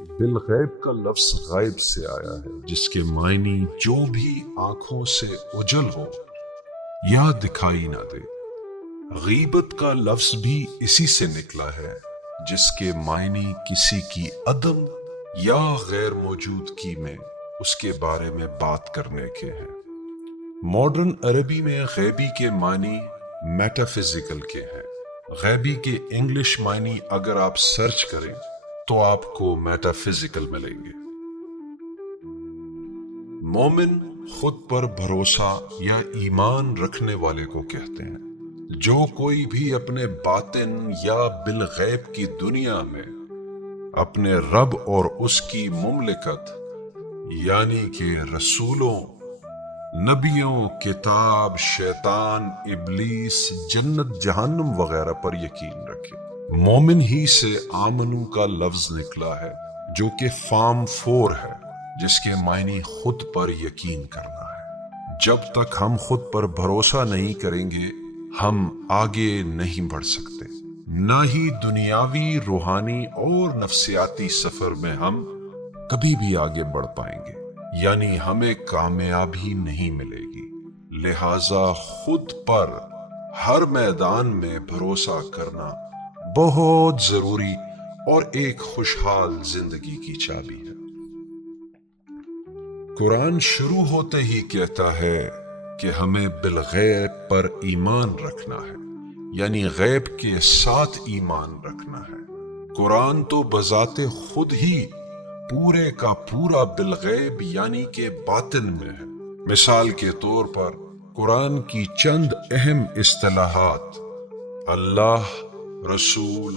بالغیب کا لفظ غائب سے آیا ہے، جس کے معنی جو بھی آنکھوں سے اوجھل ہو یا دکھائی نہ دے۔ غیبت کا لفظ بھی اسی سے نکلا ہے، جس کے معنی کسی کی عدم یا غیر موجودگی میں اس کے بارے میں بات کرنے کے ہیں۔ ماڈرن عربی میں غیبی کے معنی میٹا فزیکل کے ہیں۔ غیبی کے انگلش معنی اگر آپ سرچ کریں تو آپ کو میٹا فزیکل ملیں گے۔ مومن خود پر بھروسہ یا ایمان رکھنے والے کو کہتے ہیں، جو کوئی بھی اپنے باطن یا بالغیب کی دنیا میں اپنے رب اور اس کی مملکت یعنی کہ رسولوں، نبیوں، کتاب، شیطان، ابلیس، جنت، جہنم وغیرہ پر یقین رکھے۔ مومن ہی سے آمنو کا لفظ نکلا ہے، جو کہ فارم 4 ہے، جس کے معنی خود پر یقین کرنا ہے۔ جب تک ہم خود پر بھروسہ نہیں کریں گے ہم آگے نہیں بڑھ سکتے، نہ ہی دنیاوی، روحانی اور نفسیاتی سفر میں ہم کبھی بھی آگے بڑھ پائیں گے، یعنی ہمیں کامیابی نہیں ملے گی۔ لہذا خود پر ہر میدان میں بھروسہ کرنا بہت ضروری اور ایک خوشحال زندگی کی چابی ہے۔ قرآن شروع ہوتے ہی کہتا ہے کہ ہمیں بالغیب پر ایمان رکھنا ہے، یعنی غیب کے ساتھ ایمان رکھنا ہے۔ قرآن تو بذات خود ہی پورے کا پورا بالغیب یعنی کہ باطن میں ہے۔ مثال کے طور پر قرآن کی چند اہم اصطلاحات اللہ، رسول،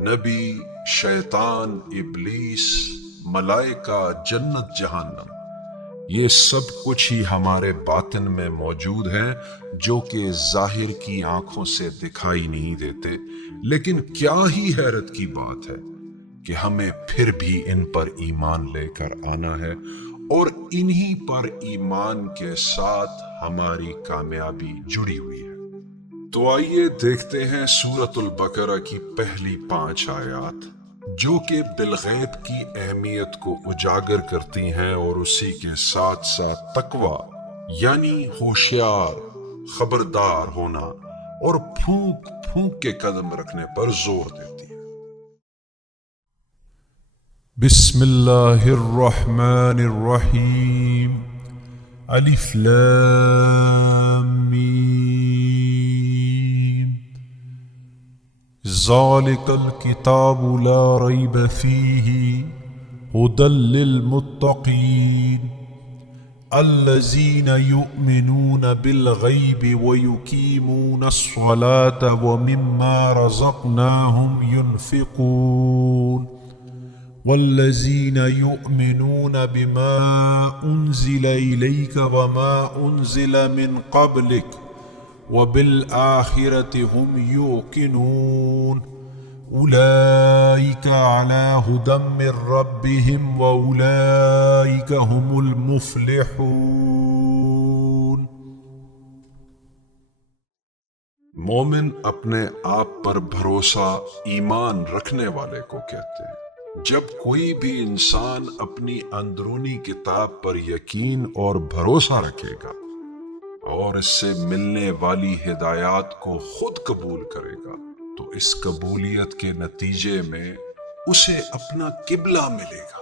نبی، شیطان، ابلیس، ملائکہ، جنت، جہنم، یہ سب کچھ ہی ہمارے باطن میں موجود ہیں، جو کہ ظاہر کی آنکھوں سے دکھائی نہیں دیتے، لیکن کیا ہی حیرت کی بات ہے کہ ہمیں پھر بھی ان پر ایمان لے کر آنا ہے، اور انہی پر ایمان کے ساتھ ہماری کامیابی جڑی ہوئی ہے۔ تو آئیے دیکھتے ہیں سورۃ البقرہ کی پہلی 5 آیات، جو کہ بالغیب کی اہمیت کو اجاگر کرتی ہیں اور اسی کے ساتھ ساتھ تقویٰ یعنی ہوشیار، خبردار ہونا اور پھونک پھونک کے قدم رکھنے پر زور دیتی ہیں۔ بسم اللہ الرحمن الرحیم، الف لام میم، ذالک الکتاب لا ریب فیہ ھدی للمتقین الذین یؤمنون بالغیب ویقیمون الصلاة ومما رزقناہم ینفقون والذین یؤمنون بما انزل الیک وما انزل من قبلک وبالآخرة هم یوقنون اولئک علی ھدی من ربہم واولئک هم المفلحون۔ مومن اپنے آپ پر بھروسہ، ایمان رکھنے والے کو کہتے ہیں۔ جب کوئی بھی انسان اپنی اندرونی کتاب پر یقین اور بھروسہ رکھے گا اور اس سے ملنے والی ہدایات کو خود قبول کرے گا تو اس قبولیت کے نتیجے میں اسے اپنا قبلہ ملے گا،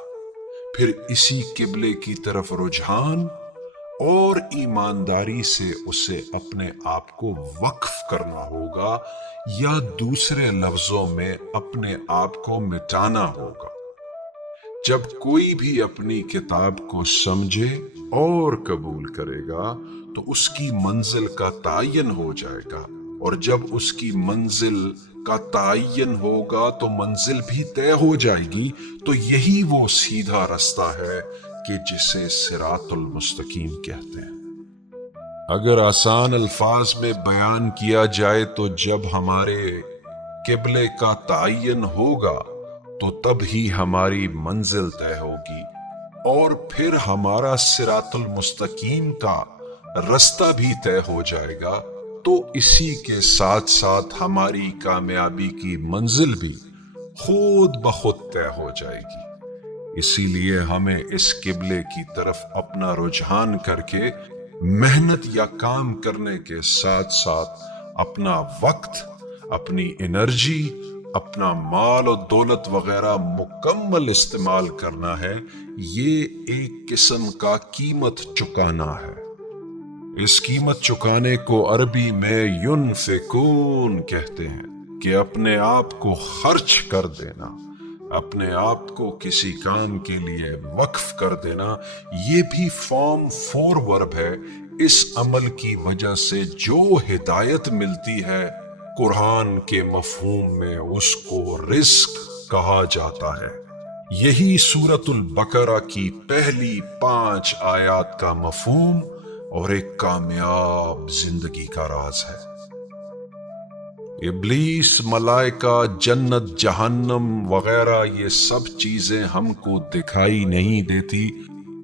پھر اسی قبلے کی طرف رجحان اور ایمانداری سے اسے اپنے آپ کو وقف کرنا ہوگا، یا دوسرے لفظوں میں اپنے آپ کو مٹانا ہوگا۔ جب کوئی بھی اپنی کتاب کو سمجھے اور قبول کرے گا تو اس کی منزل کا تعین ہو جائے گا، اور جب اس کی منزل کا تعین ہوگا تو منزل بھی طے ہو جائے گی، تو یہی وہ سیدھا رستہ ہے کہ جسے صراط المستقیم کہتے ہیں۔ اگر آسان الفاظ میں بیان کیا جائے تو جب ہمارے قبلے کا تعین ہوگا تو تب ہی ہماری منزل طے ہوگی، اور پھر ہمارا صراط المستقیم کا رستہ بھی طے ہو جائے گا، تو اسی کے ساتھ ساتھ ہماری کامیابی کی منزل بھی خود بخود طے ہو جائے گی۔ اسی لیے ہمیں اس قبلے کی طرف اپنا رجحان کر کے محنت یا کام کرنے کے ساتھ ساتھ اپنا وقت، اپنی انرجی، اپنا مال و دولت وغیرہ مکمل استعمال کرنا ہے۔ یہ ایک قسم کا قیمت چکانا ہے۔ اس قیمت چکانے کو عربی میں ينفقون کہتے ہیں کہ اپنے آپ کو خرچ کر دینا، اپنے آپ کو کسی کام کے لیے وقف کر دینا۔ یہ بھی فارم 4 ورب ہے۔ اس عمل کی وجہ سے جو ہدایت ملتی ہے قرآن کے مفہوم میں اس کو رزق کہا جاتا ہے۔ یہی سورۃ البقرہ کی پہلی 5 آیات کا مفہوم اور ایک کامیاب زندگی کا راز ہے۔ ابلیس، ملائکہ، جنت، جہنم وغیرہ یہ سب چیزیں ہم کو دکھائی نہیں دیتی،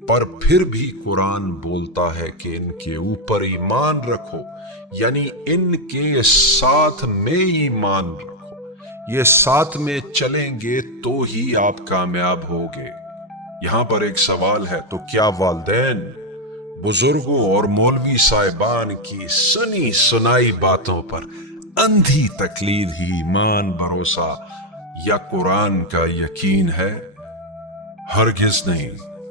پر پھر بھی قرآن بولتا ہے کہ ان کے اوپر ایمان رکھو، یعنی ان کے ساتھ میں ایمان رکھو۔ یہ ساتھ میں چلیں گے تو ہی آپ کامیاب ہوگے۔ یہاں پر ایک سوال ہے، تو کیا والدین، بزرگوں اور مولوی صاحبان کی سنی سنائی باتوں پر اندھی تقلید ہی ایمان، بھروسہ یا قرآن کا یقین ہے؟ ہرگز نہیں۔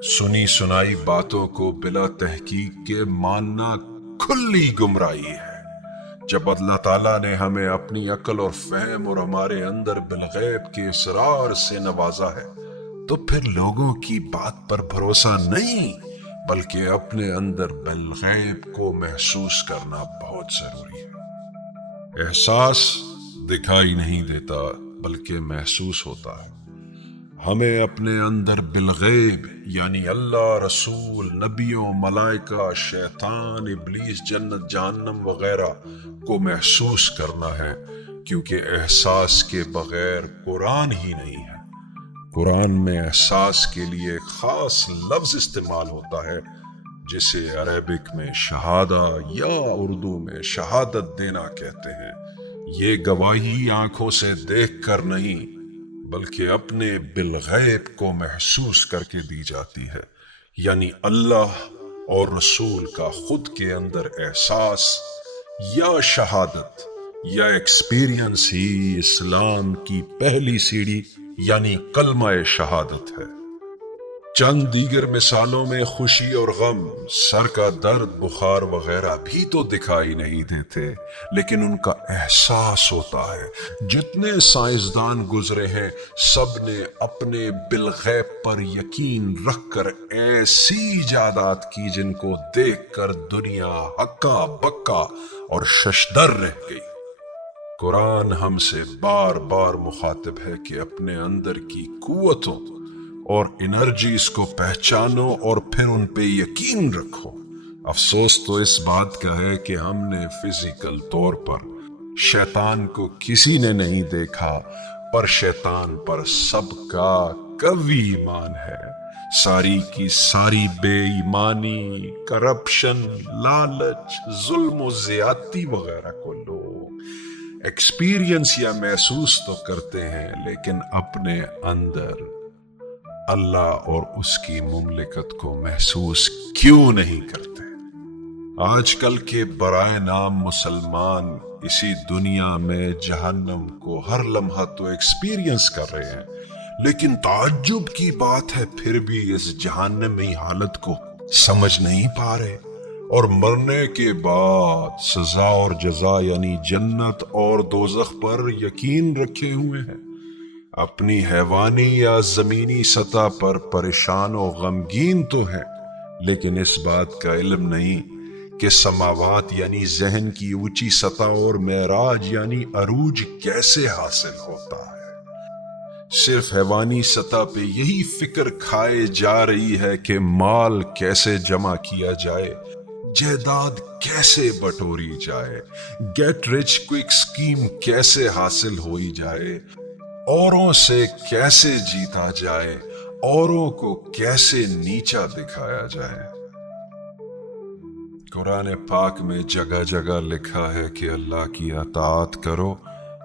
سنی سنائی باتوں کو بلا تحقیق کے ماننا کھلی گمراہی ہے۔ جب اللہ تعالیٰ نے ہمیں اپنی عقل اور فہم اور ہمارے اندر بالغیب کے اسرار سے نوازا ہے، تو پھر لوگوں کی بات پر بھروسہ نہیں، بلکہ اپنے اندر بالغیب کو محسوس کرنا بہت ضروری ہے۔ احساس دکھائی نہیں دیتا بلکہ محسوس ہوتا ہے۔ ہمیں اپنے اندر بالغیب یعنی اللہ، رسول، نبیوں، ملائکہ، شیطان، ابلیس، جنت، جہنم وغیرہ کو محسوس کرنا ہے، کیونکہ احساس کے بغیر قرآن ہی نہیں ہے۔ قرآن میں احساس کے لیے ایک خاص لفظ استعمال ہوتا ہے جسے عربک میں شہادہ یا اردو میں شہادت دینا کہتے ہیں۔ یہ گواہی آنکھوں سے دیکھ کر نہیں بلکہ اپنے بالغیب کو محسوس کر کے دی جاتی ہے، یعنی اللہ اور رسول کا خود کے اندر احساس یا شہادت یا ایکسپیرینس ہی اسلام کی پہلی سیڑھی یعنی کلمہ شہادت ہے۔ چند دیگر مثالوں میں خوشی اور غم، سر کا درد، بخار وغیرہ بھی تو دکھائی نہیں دیتے، لیکن ان کا احساس ہوتا ہے۔ جتنے سائنسدان گزرے ہیں سب نے اپنے بالغیب پر یقین رکھ کر ایسی ایجادات کی جن کو دیکھ کر دنیا ہکا بکا اور ششدر رہ گئی۔ قرآن ہم سے بار بار مخاطب ہے کہ اپنے اندر کی قوتوں اور انرجیز کو پہچانو اور پھر ان پہ یقین رکھو۔ افسوس تو اس بات کا ہے کہ ہم نے فزیکل طور پر شیطان کو کسی نے نہیں دیکھا، پر شیطان پر سب کا قوی ایمان ہے۔ ساری کی ساری بے ایمانی، کرپشن، لالچ، ظلم و زیادتی وغیرہ کو لوگ ایکسپیرینس یا محسوس تو کرتے ہیں، لیکن اپنے اندر اللہ اور اس کی مملکت کو محسوس کیوں نہیں کرتے؟ آج کل کے برائے نام مسلمان اسی دنیا میں جہنم کو ہر لمحہ تو ایکسپیرینس کر رہے ہیں، لیکن تعجب کی بات ہے پھر بھی اس جہنمی حالت کو سمجھ نہیں پا رہے، اور مرنے کے بعد سزا اور جزا یعنی جنت اور دوزخ پر یقین رکھے ہوئے ہیں۔ اپنی حیوانی یا زمینی سطح پر پریشان و غمگین تو ہے، لیکن اس بات کا علم نہیں کہ سماوات یعنی ذہن کی اونچی سطح اور معراج یعنی عروج کیسے حاصل ہوتا ہے۔ صرف حیوانی سطح پہ یہی فکر کھائے جا رہی ہے کہ مال کیسے جمع کیا جائے، جائیداد کیسے بٹوری جائے، گیٹ رچ کوئک اسکیم کیسے حاصل ہوئی جائے، اوروں سے کیسے جیتا جائے، اوروں کو کیسے نیچا دکھایا جائے۔ قرآن پاک میں جگہ جگہ لکھا ہے کہ اللہ کی اطاعت کرو